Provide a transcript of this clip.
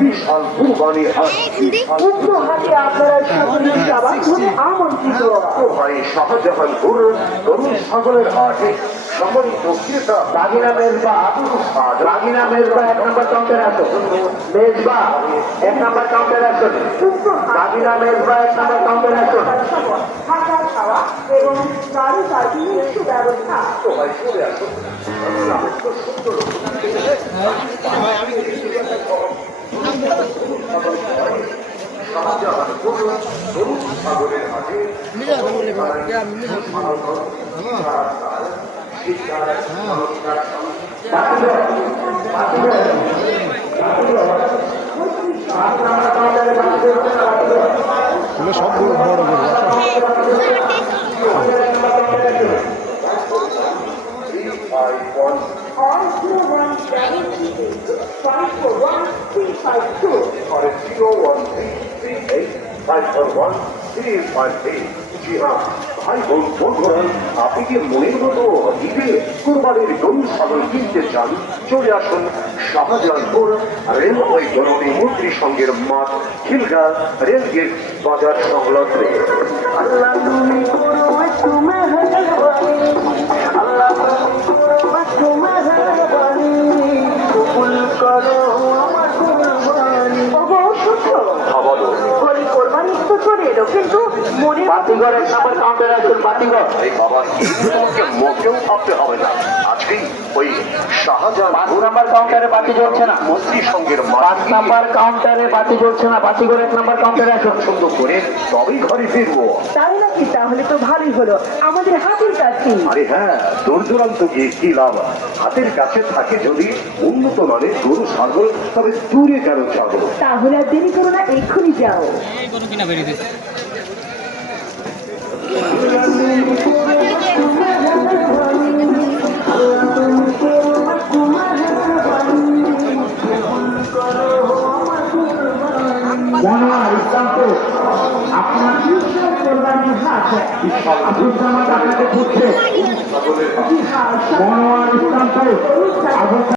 বিশাল কুরবানি হাট উক্ত হাটে আপনারা সকলে সবাই আমন্ত্রিত। ভাই শাহজাহানপুর তরুণ সাগরের হাটে সম্মানিত ক্রেতা রাগিনা মেজবা, রাগিনা মেজবা 1 নম্বর কাউন্টারে আসো। মেজবা 1 নম্বর কাউন্টারে আসো। রাগিনা মেজবা 1 নম্বর কাউন্টারে আসো। থাকা খাওয়া এবং গাড়ি পার্কিংয়ের সুব্যবস্থা। সবাই চলে আসুন। শাহজাহানপুর তরুণ সাগরের হাটে সব বড় বড় ভাই বন্ধুরা, আপনি কি মনের মতো ঈদে কোরবানির গরু ছাগল কিনতে চান? চলে আসুন শাহজাহানপুর রেলওয়ে জননী মন্ত্রী সংঘের মাঠ খিলগা রেলগেট বাজার সংলগ্ন। আল্লাহ তুমি করো একটু মেহেরবানি, আল্লাহ তুমি করো একটু মেহেরবানি, কবুল করো আমার কুরবানি। ওগো সত্য বলো বলি কোরবানি তো চলে এলো, কিন্তু মনে বাতিঘর 1 নম্বর কাউন্টারে আসুন। বাতিঘর এই বাবা তোমাকে মোটেও ভাবতে হবে না, আজকেই ওই শাহজাহান 5 নম্বর কাউন্টারে বাতি জ্বলছে না। মন্ত্রী সংঘের 5 নম্বর কাউন্টারে বাতি জ্বলছে না। বাতিঘর 1 নম্বর কাউন্টারে আসুন। পছন্দ করে তবেই ঘরে ফিরবো। তাই নাকি? তাহলে তো ভালোই হলো, আমাদের হাতের কাছে। আরে হ্যাঁ, দূর দূরান্ত গিয়ে কি লাভ? হাতের কাছে থাকে যদি উন্নত মানের গরু ছাগল, তবে দূরে কেন যাবো? তাহলে আর দেরি করো না, এক্ষুনি যাও। জানোয়ার ইসলামপুর আপনার বিশাল কোরবানির হাট, আব্দুল জামাত আপনাকে খুঁজছে। মনোয়ার ইসলামপুর